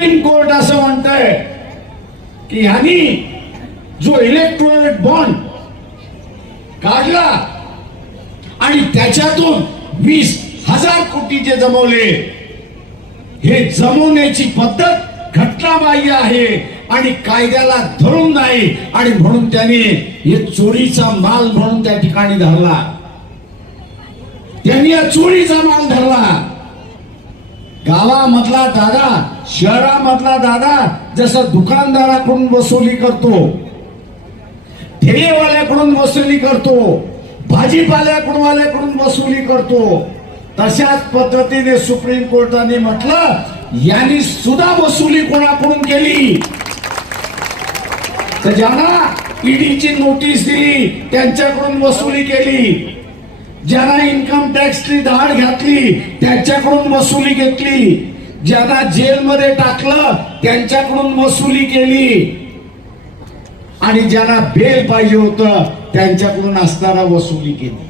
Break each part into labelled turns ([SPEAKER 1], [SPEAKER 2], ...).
[SPEAKER 1] Supreme court असं म्हणतंय की ह्यांनी जो इलेक्ट्रॉनिक बॉन्ड काढला आणि त्याच्यातून वीस हजार कोटी जे जमवले हे जमवण्याची पद्धत घटनाबाह्य आहे आणि कायद्याला धरून नाही. आणि म्हणून त्याने हे चोरीचा माल म्हणून त्या ठिकाणी धरला. त्यांनी या चोरीचा माल धरला. गावामधला दादा शहरामधला दादा जसं दुकानदाराकडून वसुली करतो ठेवीवाल्याकडून वसुली करतो भाजीपाल्याकडून वाल्याकडून वसुली करतो तशाच पद्धतीने सुप्रीम कोर्टाने म्हटलं यांनी सुद्धा वसुली कोणाकडून केली? तर ज्यांना ईडीची नोटीस दिली त्यांच्याकडून वसुली केली. ज्यांना इन्कम टॅक्सची धाड घातली त्यांच्याकडून वसुली घेतली. ज्यांना जेलमध्ये टाकलं त्यांच्याकडून वसुली केली. आणि ज्यांना बेल पाहिजे होत त्यांच्याकडून असताना वसुली केली.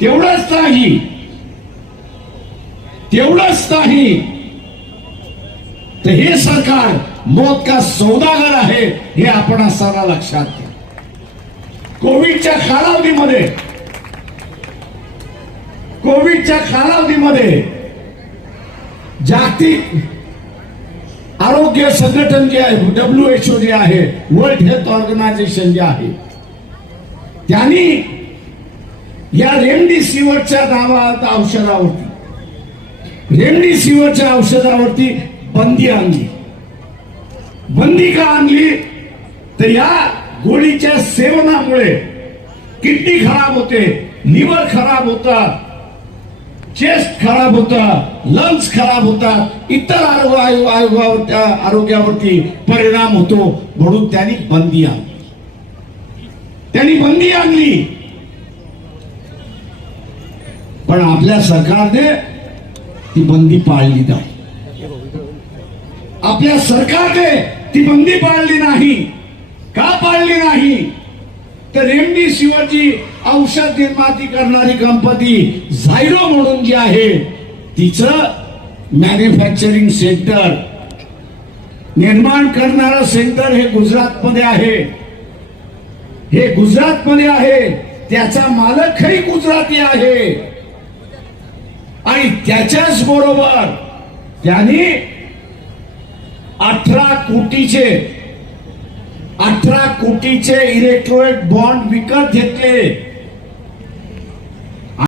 [SPEAKER 1] तेवढंच नाही. तेवढंच नाही. तर हे सरकार मौत का सौदागर आहे हे आपण असताना लक्षात घ्या. कोविडच्या कालावधीमध्ये कोविडच्या कालावधीमध्ये जागतिक आरोग्य संघटन जे आहे डब्ल्यू एच ओ जे आहे वर्ल्ड हेल्थ ऑर्गनायझेशन जे आहे त्यांनी या रेमडेसिवीरच्या नावात औषधावरती रेमडेसिवीरच्या औषधावरती बंदी आणली. बंदी का आणली? तर या गोळीच्या सेवनामुळे किडनी खराब होते लिव्हर खराब होतात चेस्ट खराब होता लंग्स खराब होतात इतर आरोग्य त्या आरोग्यावरती परिणाम होतो म्हणून त्यांनी बंदी आणली. त्यांनी बंदी आणली. पण आपल्या सरकारने ती बंदी पाळली नाही. आपल्या सरकारने ती बंदी पाळली नाही. का पाळली नाही? तर रेमडेसिवीरची औषध निर्माती करणारी कंपनी झायरो म्हणून जी आहे तिचं मॅन्युफॅक्चरिंग सेंटर निर्माण करणारं सेंटर हे गुजरातमध्ये आहे. हे गुजरातमध्ये आहे त्याचा मालकही गुजराती आहे. आणि त्याच्याच बरोबर त्यांनी अठरा कोटीचे अठरा कोटीचे इलेक्ट्रॉनिक बॉन्ड विकत घेतले.